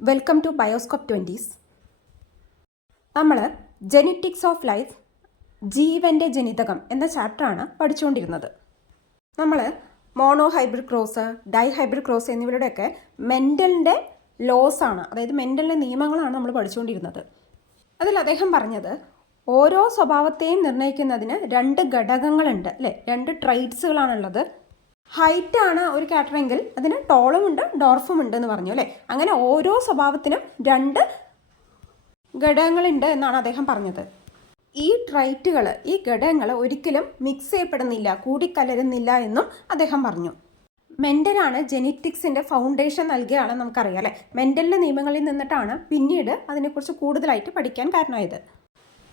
Welcome to bioscope 20s. നമ്മൾ genetics of life ജീവൻ്റെ ജനിതകം എന്ന ചാപ്റ്ററാണ് പഠിച്ചുകൊണ്ടിരുന്നത്. നമ്മൾ monohybrid cross, dihybrid cross എന്നിവരുടെയൊക്കെ മെൻ്റലിൻ്റെ ലോസാണ്, അതായത് മെൻ്റലിൻ്റെ നിയമങ്ങളാണ് നമ്മൾ പഠിച്ചുകൊണ്ടിരുന്നത്. അതിൽ അദ്ദേഹം പറഞ്ഞത് ഓരോ സ്വഭാവത്തെയും നിർണ്ണയിക്കുന്നതിന് രണ്ട് ഘടകങ്ങളുണ്ട് അല്ലേ, രണ്ട് ട്രൈറ്റ്സുകളാണുള്ളത്. ഹൈറ്റ് ആണ് ഒരു കാറ്ററെങ്കിൽ അതിന് ടോളും ഉണ്ട് ഡോർഫും ഉണ്ട് എന്ന് പറഞ്ഞു അല്ലേ. അങ്ങനെ ഓരോ സ്വഭാവത്തിനും രണ്ട് ഘടകങ്ങളുണ്ട് എന്നാണ് അദ്ദേഹം പറഞ്ഞത്. ഈ ട്രൈറ്റുകൾ, ഈ ഘടകങ്ങൾ ഒരിക്കലും മിക്സ് ചെയ്യപ്പെടുന്നില്ല, കൂടിക്കലരുന്നില്ല എന്നും അദ്ദേഹം പറഞ്ഞു. മെൻ്റലാണ് ജെനറ്റിക്സിൻ്റെ ഫൗണ്ടേഷൻ നൽകിയ ആളെ നമുക്കറിയാം അല്ലേ. മെൻ്റലിൻ്റെ നിയമങ്ങളിൽ നിന്നിട്ടാണ് പിന്നീട് അതിനെക്കുറിച്ച് കൂടുതലായിട്ട് പഠിക്കാൻ കാരണമായത്.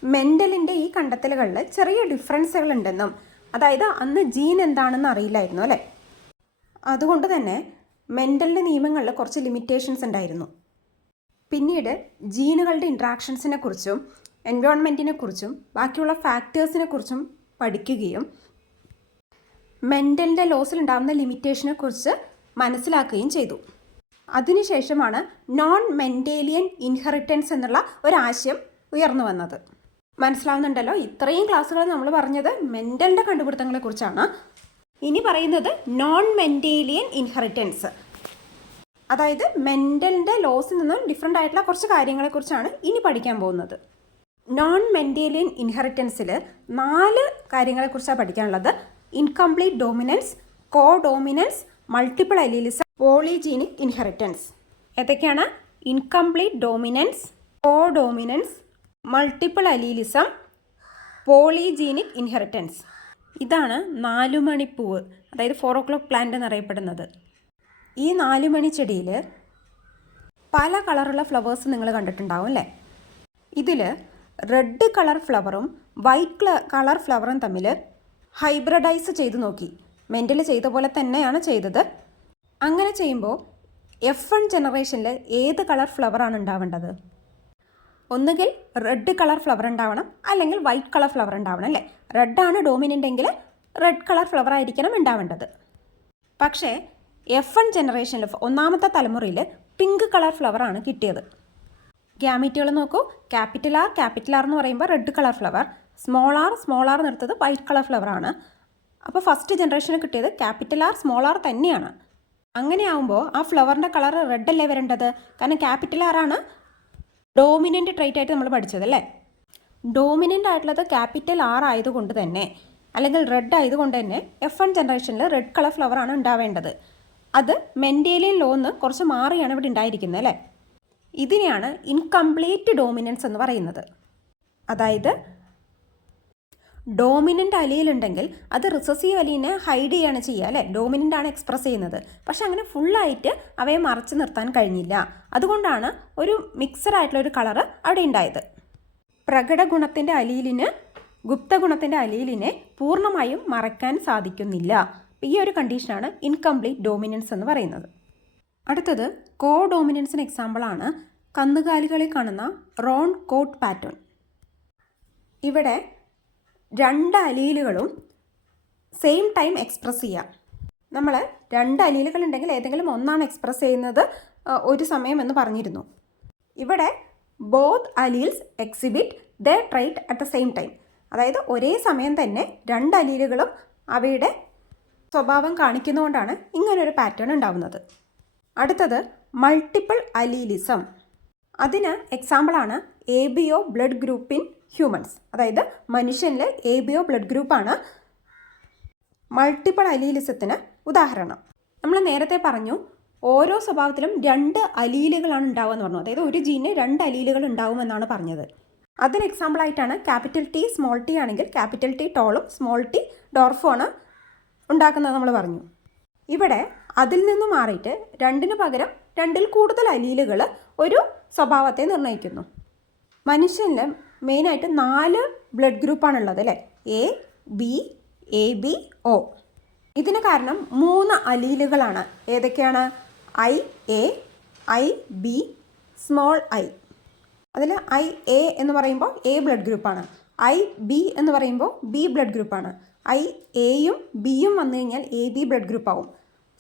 മെൻ്റലിൻ്റെ ഈ കണ്ടെത്തലുകളിൽ ചെറിയ ഡിഫറൻസുകൾ ഉണ്ടെന്നും, അതായത് അന്ന് ജീൻ എന്താണെന്ന് അറിയില്ലായിരുന്നു അല്ലേ. അതുകൊണ്ട് തന്നെ മെൻ്റലിൻ്റെ നിയമങ്ങളിൽ കുറച്ച് ലിമിറ്റേഷൻസ് ഉണ്ടായിരുന്നു. പിന്നീട് ജീനുകളുടെ ഇൻട്രാക്ഷൻസിനെ കുറിച്ചും എൻവയോൺമെൻറ്റിനെ കുറിച്ചും ബാക്കിയുള്ള ഫാക്ടേഴ്സിനെ കുറിച്ചും പഠിക്കുകയും മെൻ്റലിൻ്റെ ലോസിലുണ്ടാകുന്ന ലിമിറ്റേഷനെ കുറിച്ച് മനസ്സിലാക്കുകയും ചെയ്തു. അതിനുശേഷമാണ് നോൺ മെൻ്റേലിയൻ ഇൻഹെറിറ്റൻസ് എന്നുള്ള ഒരാശയം ഉയർന്നു വന്നത്. മനസ്സിലാവുന്നുണ്ടല്ലോ, ഇത്രയും ക്ലാസ്സുകൾ നമ്മൾ പറഞ്ഞത് മെൻ്റലിൻ്റെ കണ്ടുപിടുത്തങ്ങളെക്കുറിച്ചാണ്. ഇനി പറയുന്നത് നോൺ മെൻ്റേലിയൻ ഇൻഹെറിറ്റൻസ്, അതായത് മെൻ്റലിൻ്റെ ലോസിൽ നിന്നും ഡിഫറെൻ്റ് ആയിട്ടുള്ള കുറച്ച് കാര്യങ്ങളെക്കുറിച്ചാണ് ഇനി പഠിക്കാൻ പോകുന്നത്. നോൺ മെൻ്റേലിയൻ ഇൻഹെറിറ്റൻസിൽ 4 കാര്യങ്ങളെക്കുറിച്ചാണ് പഠിക്കാനുള്ളത്. ഇൻകംപ്ലീറ്റ് ഡോമിനൻസ്, കോ dominance, multiple allelism, polygenic inheritance. ഏതൊക്കെയാണ്? ഇൻകംപ്ലീറ്റ് ഡോമിനൻസ്, കോ dominance, multiple allelism, polygenic inheritance. ഇതാണ് 4 മണിപ്പൂവ്, അതായത് 4 o'clock പ്ലാന്റ് എന്നറിയപ്പെടുന്നത്. ഈ 4 മണി ചെടിയിൽ പല കളറുള്ള ഫ്ലവേഴ്സ് നിങ്ങൾ കണ്ടിട്ടുണ്ടാവും അല്ലേ. ഇതിൽ റെഡ് കളർ ഫ്ലവറും വൈറ്റ് കളർ ഫ്ലവറും തമ്മിൽ ഹൈബ്രിഡൈസ് ചെയ്ത് നോക്കി. മെൻ്റൽ ചെയ്ത പോലെ തന്നെയാണ് ചെയ്തത്. അങ്ങനെ ചെയ്യുമ്പോൾ F1 ജനറേഷനിൽ ഏത് കളർ ഫ്ലവറാണ് ഉണ്ടാവേണ്ടത്? ഒന്നുകിൽ റെഡ് കളർ ഫ്ലവർ ഉണ്ടാവണം, അല്ലെങ്കിൽ വൈറ്റ് കളർ ഫ്ലവർ ഉണ്ടാവണം അല്ലേ. റെഡാണ് ഡോമിനൻ്റ് എങ്കിൽ റെഡ് കളർ ഫ്ലവർ ആയിരിക്കണം ഉണ്ടാവേണ്ടത്. പക്ഷേ F1 ജനറേഷനിൽ ഒന്നാമത്തെ തലമുറയിൽ പിങ്ക് കളർ ഫ്ലവറാണ് കിട്ടിയത്. ഗ്യാമീറ്റുകൾ നോക്കൂ. ക്യാപിറ്റൽ ആർ എന്ന് പറയുമ്പോൾ red colour flower, small R നിർത്തത് വൈറ്റ് കളർ ഫ്ലവറാണ്. അപ്പോൾ ഫസ്റ്റ് ജനറേഷന് കിട്ടിയത് ക്യാപിറ്റൽ ആർ സ്മോൾ ആർ തന്നെയാണ്. അങ്ങനെ ആകുമ്പോൾ ആ ഫ്ലവറിൻ്റെ കളർ റെഡ് അല്ലേ വരേണ്ടത്? കാരണം ക്യാപിറ്റൽ ആറാണ് ഡോമിനൻ്റ് ട്രൈറ്റ് ആയിട്ട് നമ്മൾ പഠിച്ചതല്ലേ. ഡോമിനൻ്റ് ആയിട്ടുള്ളത് ക്യാപിറ്റൽ ആർ ആയതുകൊണ്ട് തന്നെ, അല്ലെങ്കിൽ റെഡ് ആയതുകൊണ്ട് തന്നെ F1 ജനറേഷനിൽ റെഡ് കളർ ഫ്ലവറാണ് ഉണ്ടാവേണ്ടത്. അത് മെൻ്റേലിയൻ ലോന്ന് കുറച്ച് മാറിയാണ് ഇവിടെ ഉണ്ടായിരിക്കുന്നത് അല്ലേ. ഇതിനെയാണ് ഇൻകംപ്ലീറ്റ് ഡോമിനൻസ് എന്ന് പറയുന്നത്. അതായത് ഡോമിനൻ്റ് അലീലുണ്ടെങ്കിൽ അത് റിസസീവ് അലീനെ ഹൈഡ് ചെയ്യാണ് ചെയ്യുക അല്ലേ. ഡോമിനൻ്റ് ആണ് എക്സ്പ്രസ് ചെയ്യുന്നത്. പക്ഷെ അങ്ങനെ ഫുള്ളായിട്ട് അവയെ മറച്ചു നിർത്താൻ കഴിഞ്ഞില്ല. അതുകൊണ്ടാണ് ഒരു മിക്സഡ് ആയിട്ടുള്ള ഒരു കളറ് അവിടെ ഉണ്ടായത്. പ്രകടഗുണത്തിൻ്റെ അലീലിന് ഗുപ്തഗുണത്തിൻ്റെ അലീലിനെ പൂർണ്ണമായും മറയ്ക്കാൻ സാധിക്കുന്നില്ല. ഈ ഒരു കണ്ടീഷനാണ് ഇൻകംപ്ലീറ്റ് ഡോമിനൻസ് എന്ന് പറയുന്നത്. അടുത്തത് കോ ഡോമിനൻസിന് എക്സാമ്പിളാണ് കന്നുകാലികളിൽ കാണുന്ന റോൺ കോട്ട് പാറ്റേൺ. ഇവിടെ 2 അലീലുകളും സെയിം ടൈം എക്സ്പ്രസ് ചെയ്യാം. നമ്മൾ 2 അലീലുകൾ ഉണ്ടെങ്കിൽ ഏതെങ്കിലും ഒന്നാണ് എക്സ്പ്രസ് ചെയ്യുന്നത് ഒരു സമയം എന്ന് പറഞ്ഞിരുന്നു. ഇവിടെ both alleles exhibit the trait at the same time, അതായത് ഒരേ സമയം തന്നെ 2 അലീലുകളും അവയുടെ സ്വഭാവം കാണിക്കുന്നതുകൊണ്ടാണ് ഇങ്ങനൊരു പാറ്റേൺ ഉണ്ടാവുന്നത്. അടുത്തത് മൾട്ടിപ്പിൾ അലീലിസം. അതിന് എക്സാമ്പിളാണ് ABO blood group in humans, അതായത് മനുഷ്യനിൽ ABO ബ്ലഡ് ഗ്രൂപ്പാണ് മൾട്ടിപ്പിൾ അലീലിസത്തിന് ഉദാഹരണം. നമ്മൾ നേരത്തെ പറഞ്ഞു ഓരോ സ്വഭാവത്തിലും 2 അലീലുകളാണ് ഉണ്ടാവുക പറഞ്ഞു. അതായത് ഒരു ജീനിന് 2 അലീലുകൾ ഉണ്ടാവുമെന്നാണ് പറഞ്ഞത്. അതിന് എക്സാമ്പിളായിട്ടാണ് ക്യാപിറ്റൽ T സ്മോൾ t ആണെങ്കിൽ ക്യാപിറ്റൽ T ടോളും സ്മോൾ t ഡോർഫുമാണ് ഉണ്ടാക്കുന്നത് നമ്മൾ പറഞ്ഞു. ഇവിടെ അതിൽ നിന്നും മാറിയിട്ട് 2ന് പകരം 2ൽ കൂടുതൽ അലീലുകൾ ഒരു സ്വഭാവത്തെ നിർണ്ണയിക്കുന്നു. മനുഷ്യനിൽ മെയിനായിട്ട് 4 ബ്ലഡ് ഗ്രൂപ്പാണുള്ളത് അല്ലേ. AB, AB, O. ഇതിന് കാരണം 3 അലീലുകളാണ്. ഏതൊക്കെയാണ്? IA, IB, small i. അതിൽ IA എന്ന് പറയുമ്പോൾ A ബ്ലഡ് ഗ്രൂപ്പാണ്. IB എന്ന് പറയുമ്പോൾ B ബ്ലഡ് ഗ്രൂപ്പാണ്. IAയും Bയും വന്നു കഴിഞ്ഞാൽ AB ബ്ലഡ് ഗ്രൂപ്പാവും.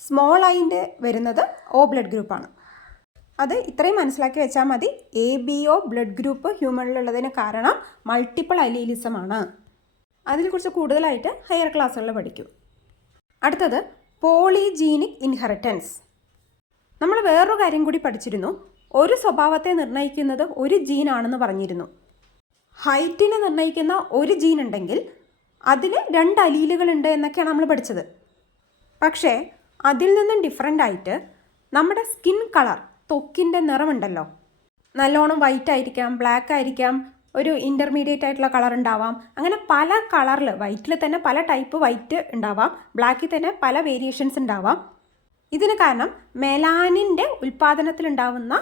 സ്മോൾ ഐൻ്റെ വരുന്നത് O ബ്ലഡ് ഗ്രൂപ്പാണ്. അത് ഇത്രയും മനസ്സിലാക്കി വെച്ചാൽ മതി. ABO ബ്ലഡ് ഗ്രൂപ്പ് ഹ്യൂമണിലുള്ളതിന് കാരണം മൾട്ടിപ്പിൾ അലീലിസമാണ്. അതിനെക്കുറിച്ച് കൂടുതലായിട്ട് ഹയർ ക്ലാസ്സുകളിൽ പഠിക്കും. അടുത്തത് പോളിജീനിക് ഇൻഹെറിറ്റൻസ്. നമ്മൾ വേറൊരു കാര്യം കൂടി പഠിച്ചിരുന്നു. ഒരു സ്വഭാവത്തെ നിർണ്ണയിക്കുന്നത് ഒരു ജീനാണെന്ന് പറഞ്ഞിരുന്നു. ഹൈറ്റിനെ നിർണ്ണയിക്കുന്ന ഒരു ജീൻ ഉണ്ടെങ്കിൽ അതിൽ 2 അലീലുകളുണ്ട് എന്നൊക്കെയാണ് നമ്മൾ പഠിച്ചത്. പക്ഷേ അതിൽ നിന്നും ഡിഫറൻ്റ് ആയിട്ട് നമ്മുടെ സ്കിൻ കളർ, ത്വക്കിൻ്റെ നിറമുണ്ടല്ലോ, നല്ലോണം വൈറ്റ് ആയിരിക്കാം, ബ്ലാക്ക് ആയിരിക്കാം, ഒരു ഇൻ്റർമീഡിയറ്റ് ആയിട്ടുള്ള കളർ ഉണ്ടാവാം. അങ്ങനെ പല കളറിൽ, വൈറ്റിൽ തന്നെ പല ടൈപ്പ് വൈറ്റ് ഉണ്ടാവാം, ബ്ലാക്കിൽ തന്നെ പല വേരിയേഷൻസ് ഉണ്ടാവാം. ഇതിന് കാരണം മെലാനിൻ്റെ ഉൽപ്പാദനത്തിലുണ്ടാവുന്ന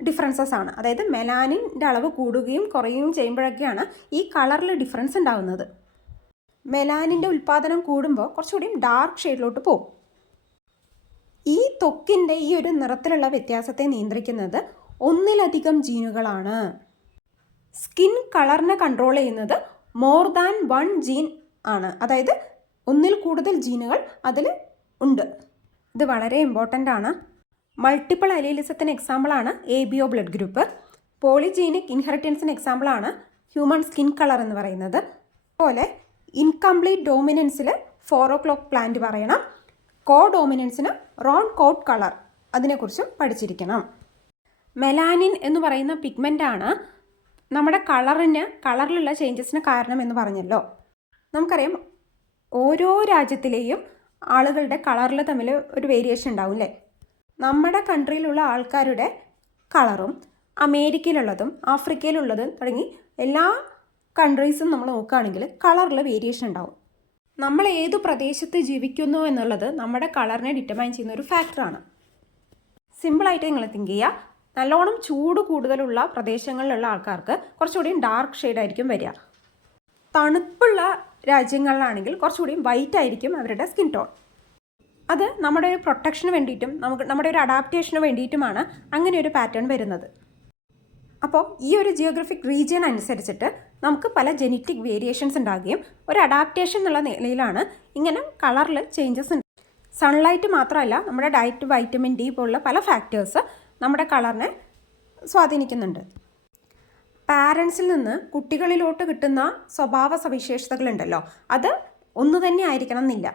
ഡിഫറൻസസ് ആണ്. അതായത് മെലാനിൻ്റെ അളവ് കൂടുകയും കുറയുകയും ചെയ്യുമ്പോഴൊക്കെയാണ് ഈ കളറിൽ ഡിഫറൻസ് ഉണ്ടാവുന്നത്. മെലാനിൻ്റെ ഉൽപ്പാദനം കൂടുമ്പോൾ കുറച്ചുകൂടി ഡാർക്ക് ഷെയ്ഡിലോട്ട് പോകും. ഈ ത്വക്കിൻ്റെ ഈ ഒരു നിറത്തിലുള്ള വ്യത്യാസത്തെ നിയന്ത്രിക്കുന്നത് ഒന്നിലധികം ജീനുകളാണ്. സ്കിൻ കളറിനെ കൺട്രോൾ ചെയ്യുന്നത് മോർ ദാൻ 1 ജീൻ ആണ്. അതായത് ഒന്നിൽ കൂടുതൽ ജീനുകൾ അതിൽ ഉണ്ട്. ഇത് വളരെ ഇമ്പോർട്ടൻ്റ് ആണ്. മൾട്ടിപ്പിൾ അലീലിസത്തിന് എക്സാമ്പിളാണ് ABO ബ്ലഡ് ഗ്രൂപ്പ്. പോളിജീനിക് ഇൻഹെറിറ്റൻസിന് എക്സാമ്പിളാണ് ഹ്യൂമൺ സ്കിൻ കളർ എന്ന് പറയുന്നത്. അതുപോലെ ഇൻകംപ്ലീറ്റ് ഡോമിനൻസിൽ 4 o'clock പ്ലാന്റ് പറയണം. കോ ഡോമിനൻസിന് റോൺ കോട്ട് കളർ, അതിനെക്കുറിച്ചും പഠിച്ചിരിക്കണം. മെലാനിൻ എന്ന് പറയുന്ന പിഗ്മെൻ്റാണ് നമ്മുടെ കളറിലുള്ള ചേഞ്ചസിന് കാരണം എന്ന് പറഞ്ഞല്ലോ. നമുക്കറിയാം ഓരോ രാജ്യത്തിലെയും ആളുകളുടെ കളറിൽ തമ്മിൽ ഒരു വേരിയേഷൻ ഉണ്ടാവും അല്ലേ. നമ്മുടെ കൺട്രിയിലുള്ള ആൾക്കാരുടെ കളറും അമേരിക്കയിലുള്ളതും ആഫ്രിക്കയിലുള്ളതും തുടങ്ങി എല്ലാ കൺട്രീസും നമ്മൾ നോക്കുകയാണെങ്കിൽ കളറിൽ വേരിയേഷൻ ഉണ്ടാവും. നമ്മൾ ഏതു പ്രദേശത്ത് ജീവിക്കുന്നു എന്നുള്ളത് നമ്മുടെ കളറിനെ ഡിറ്റർമൈൻ ചെയ്യുന്ന ഒരു ഫാക്ടറാണ്. സിമ്പിളായിട്ട് നിങ്ങൾ തിങ്ക് ചെയ്യുക. നല്ലോണം ചൂട് കൂടുതലുള്ള പ്രദേശങ്ങളിലുള്ള ആൾക്കാർക്ക് കുറച്ചുകൂടി ഡാർക്ക് ഷെയ്ഡായിരിക്കും വരിക. തണുപ്പുള്ള രാജ്യങ്ങളിലാണെങ്കിൽ കുറച്ചുകൂടി വൈറ്റ് ആയിരിക്കും അവരുടെ സ്കിൻ ടോൺ. അത് നമ്മുടെ ഒരു പ്രൊട്ടക്ഷന് വേണ്ടിയിട്ടും നമ്മുടെ ഒരു അഡാപ്റ്റേഷന് വേണ്ടിയിട്ടുമാണ് അങ്ങനെ ഒരു പാറ്റേൺ വരുന്നത്. അപ്പോൾ ഈ ഒരു ജിയോഗ്രഫിക് റീജിയൻ അനുസരിച്ചിട്ട് നമുക്ക് പല ജെനറ്റിക് വേരിയേഷൻസ് ഉണ്ടാകുകയും ഒരു അഡാപ്റ്റേഷൻ എന്നുള്ള നിലയിലാണ് ഇങ്ങനെ കളറിൽ ചേഞ്ചസ് ഉണ്ട്. സൺലൈറ്റ് മാത്രമല്ല, നമ്മുടെ ഡയറ്റ്, വൈറ്റമിൻ ഡി പോലുള്ള പല ഫാക്ടേഴ്സ് നമ്മുടെ കളറിനെ സ്വാധീനിക്കുന്നുണ്ട്. പാരൻസിൽ നിന്ന് കുട്ടികളിലോട്ട് കിട്ടുന്ന സ്വഭാവ സവിശേഷതകളുണ്ടല്ലോ, അത് ഒന്നു തന്നെ ആയിരിക്കണം എന്നില്ല.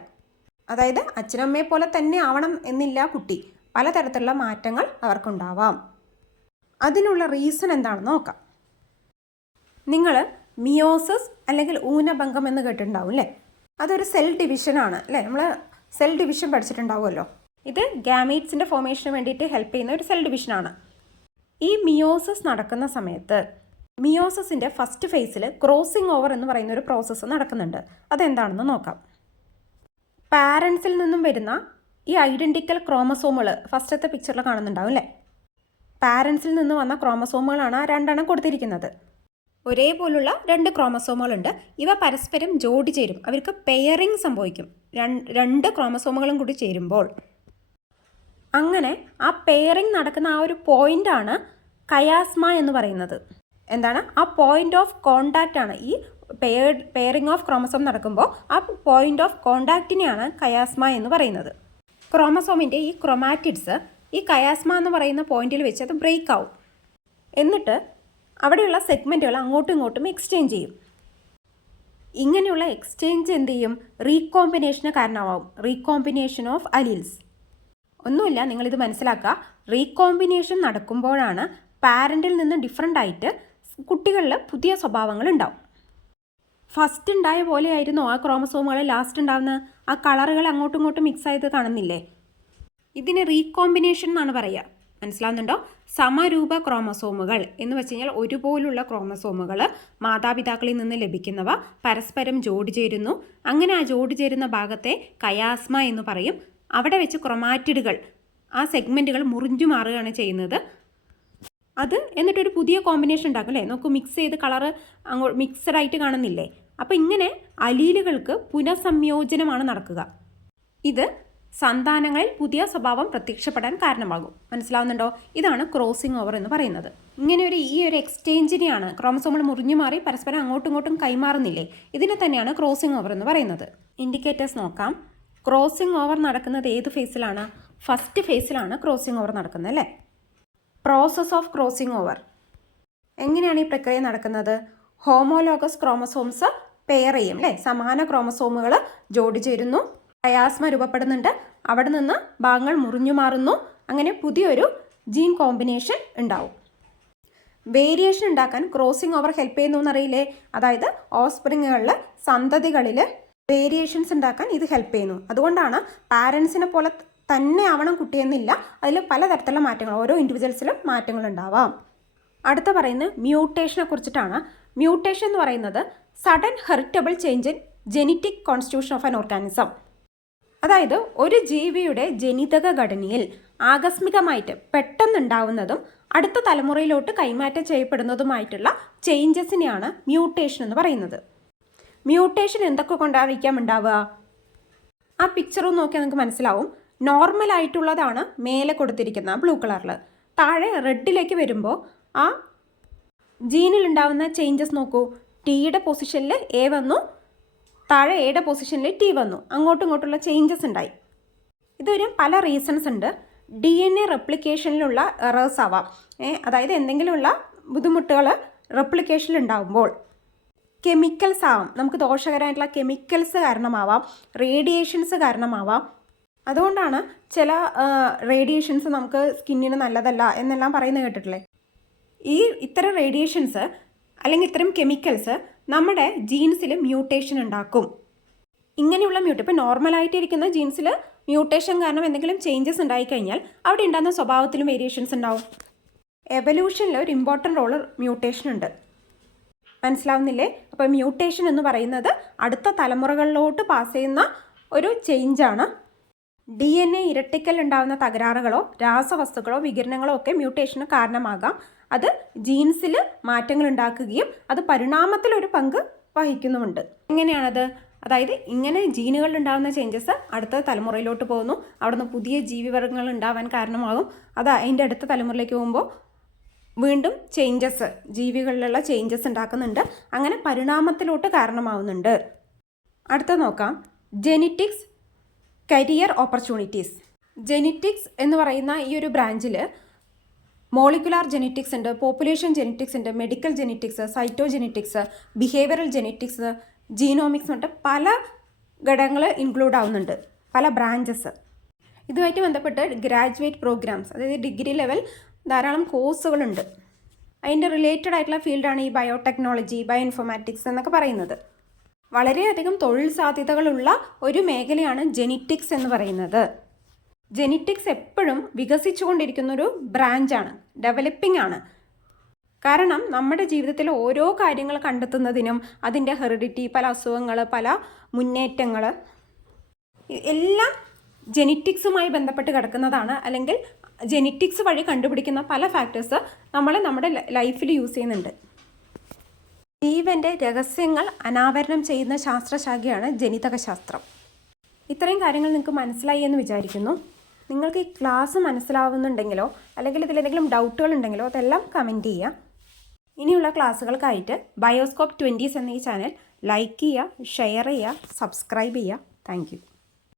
അതായത് അച്ഛനമ്മയെ പോലെ തന്നെ ആവണം എന്നില്ല കുട്ടി. പലതരത്തിലുള്ള മാറ്റങ്ങൾ അവർക്കുണ്ടാവാം. അതിനുള്ള റീസൺ എന്താണെന്ന് നോക്കാം. നിങ്ങൾ മിയോസിസ് അല്ലെങ്കിൽ ഊനഭംഗം എന്ന് കേട്ടിട്ടുണ്ടാവും അല്ലേ. അതൊരു സെൽ ഡിവിഷനാണ് അല്ലേ. നമ്മൾ സെൽ ഡിവിഷൻ പഠിച്ചിട്ടുണ്ടാവുമല്ലോ. ഇത് ഗാമീറ്റ്സിൻ്റെ ഫോർമേഷന് വേണ്ടിയിട്ട് ഹെൽപ്പ് ചെയ്യുന്ന ഒരു സെൽ ഡിവിഷനാണ്. ഈ മിയോസിസ് നടക്കുന്ന സമയത്ത് മിയോസിസിൻ്റെ ഫസ്റ്റ് ഫേസിൽ ക്രോസിംഗ് ഓവർ എന്ന് പറയുന്ന ഒരു പ്രോസസ്സ് നടക്കുന്നുണ്ട്. അതെന്താണെന്ന് നോക്കാം. പാരൻസിൽ നിന്നും വരുന്ന ഈ ഐഡൻറ്റിക്കൽ ക്രോമസോമുകൾ ഫസ്റ്റത്തെ പിക്ചറിൽ കാണുന്നുണ്ടാവും അല്ലേ. പാരൻസിൽ നിന്ന് വന്ന ക്രോമസോമുകളാണ് ആ 2 കൊടുത്തിരിക്കുന്നത്. ഒരേപോലുള്ള 2 ക്രോമസോമുകളുണ്ട്. ഇവ പരസ്പരം ജോഡി ചേരും. അവർക്ക് പെയറിംഗ് സംഭവിക്കും. 2 ക്രോമസോമുകളും കൂടി ചേരുമ്പോൾ അങ്ങനെ ആ പെയറിംഗ് നടക്കുന്ന ആ ഒരു പോയിൻ്റാണ് കയാസ്മ എന്ന് പറയുന്നത്. എന്താണ്? ആ പോയിൻ്റ് ഓഫ് കോണ്ടാക്റ്റ് ആണ്. ഈ പെയറിംഗ് ഓഫ് ക്രോമസോം നടക്കുമ്പോൾ ആ പോയിൻ്റ് ഓഫ് കോണ്ടാക്റ്റിനെയാണ് കയാസ്മ എന്ന് പറയുന്നത്. ക്രോമസോമിൻ്റെ ഈ ക്രൊമാറ്റിഡ്സ് ഈ കയാസ്മ എന്ന് പറയുന്ന പോയിന്റിൽ വെച്ച് അത് ബ്രേക്ക് ആവും. എന്നിട്ട് അവിടെയുള്ള സെഗ്മെൻറ്റുകൾ അങ്ങോട്ടും ഇങ്ങോട്ടും എക്സ്ചേഞ്ച് ചെയ്യും. ഇങ്ങനെയുള്ള എക്സ്ചേഞ്ച് എന്ത് ചെയ്യും? റീകോമ്പിനേഷന് കാരണമാവും. Recombination of alleles. ഒന്നുമില്ല, നിങ്ങളിത് മനസ്സിലാക്കുക. റീകോമ്പിനേഷൻ നടക്കുമ്പോഴാണ് പാരൻറ്റിൽ നിന്ന് ഡിഫറെൻ്റ് ആയിട്ട് കുട്ടികളിൽ പുതിയ സ്വഭാവങ്ങൾ ഉണ്ടാവും. ഫസ്റ്റ് ഉണ്ടായ പോലെയായിരുന്നു ആ ക്രോമസോമുകൾ ലാസ്റ്റ് ഉണ്ടാകുന്ന ആ കളറുകൾ അങ്ങോട്ടും ഇങ്ങോട്ടും മിക്സ് ആയത് കാണുന്നില്ലേ? ഇതിന് റീകോമ്പിനേഷൻ എന്നാണ് പറയുക. മനസ്സിലാവുന്നുണ്ടോ? സമരൂപ ക്രോമസോമുകൾ എന്ന് വെച്ച് കഴിഞ്ഞാൽ ഒരുപോലുള്ള ക്രോമസോമുകൾ മാതാപിതാക്കളിൽ നിന്ന് ലഭിക്കുന്നവ പരസ്പരം ജോഡി ചേരുന്നു. അങ്ങനെ ആ ജോഡി ചേരുന്ന ഭാഗത്തെ കയാസ്മ എന്ന് പറയും. അവിടെ വെച്ച് ക്രൊമാറ്റിഡുകൾ, ആ സെഗ്മെൻറ്റുകൾ മുറിഞ്ഞു മാറുകയാണ് ചെയ്യുന്നത്. അത് എന്നിട്ടൊരു പുതിയ കോമ്പിനേഷൻ ഉണ്ടാക്കും അല്ലേ. നോക്കൂ, മിക്സ് ചെയ്ത് കളറ് മിക്സഡ് ആയിട്ട് കാണുന്നില്ലേ? അപ്പോൾ ഇങ്ങനെ അലീലുകൾക്ക് പുനഃസംയോജനമാണ് നടക്കുക. ഇത് സന്താനങ്ങളിൽ പുതിയ സ്വഭാവം പ്രത്യക്ഷപ്പെടാൻ കാരണമാകും. മനസ്സിലാവുന്നുണ്ടോ? ഇതാണ് ക്രോസിംഗ് ഓവർ എന്ന് പറയുന്നത്. ഇങ്ങനെ ഈ ഒരു എക്സ്ചേഞ്ചിനെയാണ്, ക്രോമസോമുകൾ മുറിഞ്ഞു മാറി പരസ്പരം അങ്ങോട്ടും ഇങ്ങോട്ടും കൈമാറുന്നില്ലേ, ഇതിനെ തന്നെയാണ് ക്രോസിംഗ് ഓവർ എന്ന് പറയുന്നത്. ഇൻഡിക്കേറ്റേഴ്സ് നോക്കാം. ക്രോസിംഗ് ഓവർ നടക്കുന്നത് ഏത് ഫേസിലാണ്? ഫസ്റ്റ് ഫേസിലാണ് ക്രോസിംഗ് ഓവർ നടക്കുന്നത് അല്ലേ. Process of crossing over. എങ്ങനെയാണ് ഈ പ്രക്രിയ നടക്കുന്നത്? ഹോമോലോഗസ് ക്രോമസോംസ് പെയർ ചെയ്യും അല്ലേ, സമാന ക്രോമസോമുകൾ ജോഡി ചേരുന്നു, കയാസ്മ രൂപപ്പെടുന്നുണ്ട്, അവിടെ നിന്ന് ഭാഗങ്ങൾ മുറിഞ്ഞു മാറുന്നു, അങ്ങനെ പുതിയൊരു ജീൻ കോമ്പിനേഷൻ ഉണ്ടാവും. വേരിയേഷൻ ഉണ്ടാക്കാൻ ക്രോസിംഗ് ഓവർ ഹെൽപ്പ് ചെയ്യുന്നു എന്നറിയില്ലേ? അതായത് ഓസ്പ്രിങ്ങുകളിൽ, സന്തതികളിൽ വേരിയേഷൻസ് ഉണ്ടാക്കാൻ ഇത് ഹെൽപ്പ് ചെയ്യുന്നു. അതുകൊണ്ടാണ് പാരൻസിനെ പോലെ തന്നെ ആവണം കുട്ടിയെന്നില്ല, അതിൽ പലതരത്തിലുള്ള മാറ്റങ്ങൾ, ഓരോ ഇൻഡിവിജ്വൽസിലും മാറ്റങ്ങൾ ഉണ്ടാവാം. അടുത്ത പറയുന്നത് മ്യൂട്ടേഷനെ കുറിച്ചിട്ടാണ്. മ്യൂട്ടേഷൻ എന്ന് പറയുന്നത് sudden heritable change in genetic constitution of an organism. അതായത് ഒരു ജീവിയുടെ ജനിതക ഘടനയിൽ ആകസ്മികമായിട്ട് പെട്ടെന്നുണ്ടാവുന്നതും അടുത്ത തലമുറയിലോട്ട് കൈമാറ്റം ചെയ്യപ്പെടുന്നതുമായിട്ടുള്ള ചേഞ്ചസിനെയാണ് മ്യൂട്ടേഷൻ എന്ന് പറയുന്നത്. മ്യൂട്ടേഷൻ എന്തൊക്കെ കൊണ്ടായിരിക്കാം ഉണ്ടാവുക? ആ പിക്ചറും നോക്കിയാൽ നിങ്ങൾക്ക് മനസ്സിലാവും. നോർമൽ ആയിട്ടുള്ളതാണ് മേലെ കൊടുത്തിരിക്കുന്ന ബ്ലൂ കളറിൽ. താഴെ റെഡിലേക്ക് വരുമ്പോൾ ആ ജീനിൽ ഉണ്ടാവുന്ന ചേഞ്ചസ് നോക്കൂ. ടിയുടെ പൊസിഷനിൽ എ വന്നു, താഴെ എയുടെ പൊസിഷനിൽ ടി വന്നു, അങ്ങോട്ടും ഇങ്ങോട്ടുള്ള ചേഞ്ചസ് ഉണ്ടായി. ഇതൊരു പല റീസൺസ് ഉണ്ട്. DNA റെപ്ലിക്കേഷനിലുള്ള എറേഴ്സ് ആവാം, അതായത് എന്തെങ്കിലുമുള്ള ബുദ്ധിമുട്ടുകൾ റെപ്ലിക്കേഷനിൽ ഉണ്ടാകുമ്പോൾ. കെമിക്കൽസ് ആവാം, നമുക്ക് ദോഷകരമായിട്ടുള്ള കെമിക്കൽസ് കാരണമാവാം, റേഡിയേഷൻസ് കാരണമാവാം. അതുകൊണ്ടാണ് ചില റേഡിയേഷൻസ് നമുക്ക് സ്കിന്നിന് നല്ലതല്ല എന്നെല്ലാം പറയുന്നത് കേട്ടിട്ടില്ലേ? ഇത്തരം റേഡിയേഷൻസ് അല്ലെങ്കിൽ ഇത്തരം കെമിക്കൽസ് നമ്മുടെ ജീൻസിൽ മ്യൂട്ടേഷൻ ഉണ്ടാക്കും. ഇങ്ങനെയുള്ള ഇപ്പം നോർമലായിട്ടിരിക്കുന്ന ജീൻസിൽ മ്യൂട്ടേഷൻ കാരണം എന്തെങ്കിലും ചേഞ്ചസ് ഉണ്ടായിക്കഴിഞ്ഞാൽ അവിടെ ഉണ്ടാകുന്ന സ്വഭാവത്തിലും വേരിയേഷൻസ് ഉണ്ടാവും. എവല്യൂഷനിൽ ഒരു ഇമ്പോർട്ടൻ്റ് റോൾ മ്യൂട്ടേഷൻ ഉണ്ട്. മനസ്സിലാവുന്നില്ലേ? അപ്പോൾ മ്യൂട്ടേഷൻ എന്ന് പറയുന്നത് അടുത്ത തലമുറകളിലോട്ട് പാസ് ചെയ്യുന്ന ഒരു ചേഞ്ചാണ്. DNA ഇരട്ടിക്കൽ ഉണ്ടാകുന്ന തകരാറുകളോ രാസവസ്തുക്കളോ വികിരണങ്ങളോ ഒക്കെ മ്യൂട്ടേഷന് കാരണമാകാം. അത് ജീൻസിൽ മാറ്റങ്ങൾ ഉണ്ടാക്കുകയും അത് പരിണാമത്തിലൊരു പങ്ക് വഹിക്കുന്നുമുണ്ട്. എങ്ങനെയാണത്? അതായത് ഇങ്ങനെ ജീനുകളിൽ ഉണ്ടാകുന്ന ചേഞ്ചസ് അടുത്ത തലമുറയിലോട്ട് പോകുന്നു, അവിടെ നിന്ന് പുതിയ ജീവിവർഗങ്ങൾ ഉണ്ടാവാൻ കാരണമാകും. അത് അതിൻ്റെ അടുത്ത തലമുറയിലേക്ക് പോകുമ്പോൾ വീണ്ടും ചേഞ്ചസ്, ജീവികളിലുള്ള ചേഞ്ചസ് ഉണ്ടാക്കുന്നുണ്ട്, അങ്ങനെ പരിണാമത്തിലോട്ട് കാരണമാവുന്നുണ്ട്. അടുത്ത നോക്കാം, ജെനറ്റിക്സ് കരിയർ ഓപ്പർച്യൂണിറ്റീസ്. ജെനറ്റിക്സ് എന്ന് പറയുന്ന ഈ ഒരു ബ്രാഞ്ചിൽ മോളിക്കുലാർ ജെനറ്റിക്സ് ഉണ്ട്, പോപ്പുലേഷൻ ജെനറ്റിക്സ് ഉണ്ട്, medical genetics, cytogenetics, behavioural genetics, genomics തൊട്ട് പല ഘടകങ്ങൾ ഇൻക്ലൂഡ് ആവുന്നുണ്ട്, പല ബ്രാഞ്ചസ്. ഇതുമായിട്ട് ബന്ധപ്പെട്ട് ഗ്രാജുവേറ്റ് പ്രോഗ്രാംസ്, അതായത് ഡിഗ്രി ലെവൽ ധാരാളം കോഴ്സുകളുണ്ട്. അതിൻ്റെ റിലേറ്റഡ് ആയിട്ടുള്ള ഫീൽഡാണ് ഈ ബയോടെക്നോളജി, ബയോ ഇൻഫോർമാറ്റിക്സ് എന്നൊക്കെ പറയുന്നത്. വളരെയധികം തൊഴിൽ സാധ്യതകളുള്ള ഒരു മേഖലയാണ് ജെനറ്റിക്സ് എന്ന് പറയുന്നത്. ജെനറ്റിക്സ് എപ്പോഴും വികസിച്ചുകൊണ്ടിരിക്കുന്നൊരു ബ്രാഞ്ചാണ്, ഡെവലപ്പിംഗ് ആണ്. കാരണം നമ്മുടെ ജീവിതത്തിൽ ഓരോ കാര്യങ്ങൾ കണ്ടെത്തുന്നതിനും അതിൻ്റെ ഹെറിഡിറ്റി, പല അസുഖങ്ങൾ, പല മുന്നേറ്റങ്ങൾ എല്ലാം ജെനറ്റിക്സുമായി ബന്ധപ്പെട്ട് കിടക്കുന്നതാണ്. അല്ലെങ്കിൽ ജെനറ്റിക്സ് വഴി കണ്ടുപിടിക്കുന്ന പല ഫാക്ടേഴ്സ് നമ്മൾ നമ്മുടെ ലൈഫിൽ യൂസ് ചെയ്യുന്നുണ്ട്. ജീവൻ്റെ രഹസ്യങ്ങൾ അനാവരണം ചെയ്യുന്ന ശാസ്ത്രശാഖയാണ് ജനിതക ശാസ്ത്രം. ഇത്രയും കാര്യങ്ങൾ നിങ്ങൾക്ക് മനസ്സിലായി എന്ന് വിചാരിക്കുന്നു. നിങ്ങൾക്ക് ഈ ക്ലാസ് മനസ്സിലാവുന്നുണ്ടെങ്കിലോ അല്ലെങ്കിൽ ഇതിലെന്തെങ്കിലും ഡൗട്ടുകൾ ഉണ്ടെങ്കിലോ അതെല്ലാം കമൻറ്റ് ചെയ്യുക. ഇനിയുള്ള ക്ലാസ്സുകൾക്കായിട്ട് ബയോസ്കോപ്പ് 20s എന്ന ഈ ചാനൽ ലൈക്ക് ചെയ്യുക, ഷെയർ ചെയ്യുക, സബ്സ്ക്രൈബ് ചെയ്യുക. Thank you.